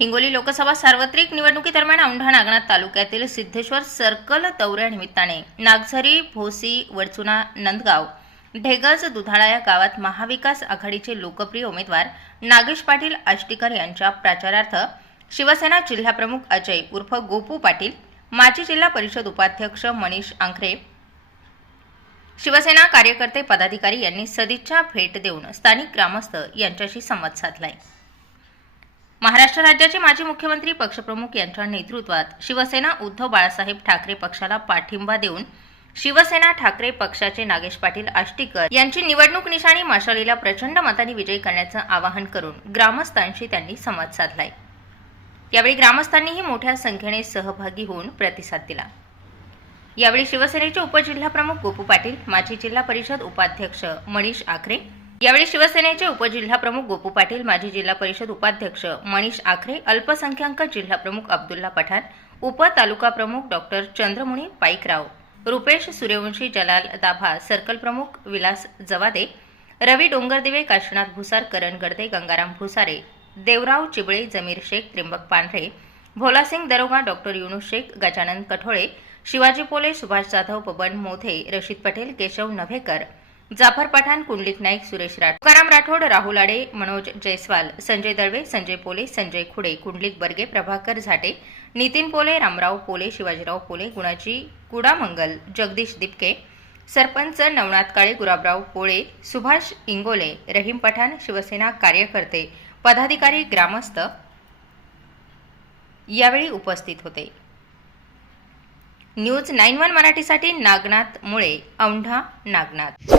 हिंगोली लोकसभा सार्वत्रिक निवडणुकीदरम्यान औंढा नागनाथ तालुक्यातील सिद्धेश्वर सर्कल दौऱ्यानिमित्ताने नागझरी भोसी वडचुना नंदगाव ढेगज दुधाळा या गावात महाविकास आघाडीचे लोकप्रिय उमेदवार नागेश पाटील आष्टीकर यांच्या प्रचारार्थ शिवसेना जिल्हाप्रमुख अजय उर्फ गोपू पाटील माजी जिल्हा परिषद उपाध्यक्ष मनीष आंखरे शिवसेना कार्यकर्ते पदाधिकारी यांनी सदिच्छा भेट देऊन स्थानिक ग्रामस्थ यांच्याशी संवाद साधलाय. महाराष्ट्र राज्याचे माजी मुख्यमंत्री पक्षप्रमुख यांच्या नेतृत्वात शिवसेना उद्धव बाळासाहेब ठाकरे पक्षाला पाठिंबा देऊन शिवसेना ठाकरे पक्षाचे नागेश पाटील आष्टीकर यांची निवडणूक निशाणी माशालीला प्रचंड मताने विजयी करण्याचं आवाहन करून ग्रामस्थांशी त्यांनी संवाद साधलाय. यावेळी ग्रामस्थांनीही मोठ्या संख्येने सहभागी होऊन प्रतिसाद दिला. यावेळी शिवसेनेचे उपजिल्हाप्रमुख गोपू पाटील माजी जिल्हा परिषद उपाध्यक्ष मनीष आखरे यावेळी शिवसेनेचे उपजिल्हाप्रमुख गोपू पाटील माजी जिल्हा परिषद उपाध्यक्ष मनीष आखरे अल्पसंख्याक जिल्हाप्रमुख अब्दुल्ला पठाण उप तालुका प्रमुख डॉक्टर चंद्रमुनी पाईकराव रुपेश सूर्यवंशी जलाल दाभा सर्कल प्रमुख विलास जवादे रवी डोंगरदिवे काशीनाथ भुसार करण गडदे गंगाराम भुसारे देवराव चिबळे जमीर शेख त्रिंबक पांढरे भोलासिंग दरोगा डॉक्टर युनुस शेख गजानन कठोळे शिवाजी पोले सुभाष जाधव बबन मोधे रशीद पटेल केशव नभेकर जाफर पठाण कुंडलिक नाईक सुरेश राठोड तुकाराम राठोड राहुल आडे मनोज जयस्वाल संजय दळवे संजय पोले संजय खुडे कुंडलिक बर्गे प्रभाकर झाटे नितीन पोले रामराव पोले शिवाजीराव पोले गुणाजी कुडामंगल जगदीश दिपके सरपंच नवनाथ काळे गुलाबराव पोळे सुभाष इंगोले रहीम पठाण शिवसेना कार्यकर्ते पदाधिकारी ग्रामस्थ यावेळी उपस्थित होते. न्यूज नाईन वन मराठीसाठी नागनाथ मुळे औंढा नागनाथ.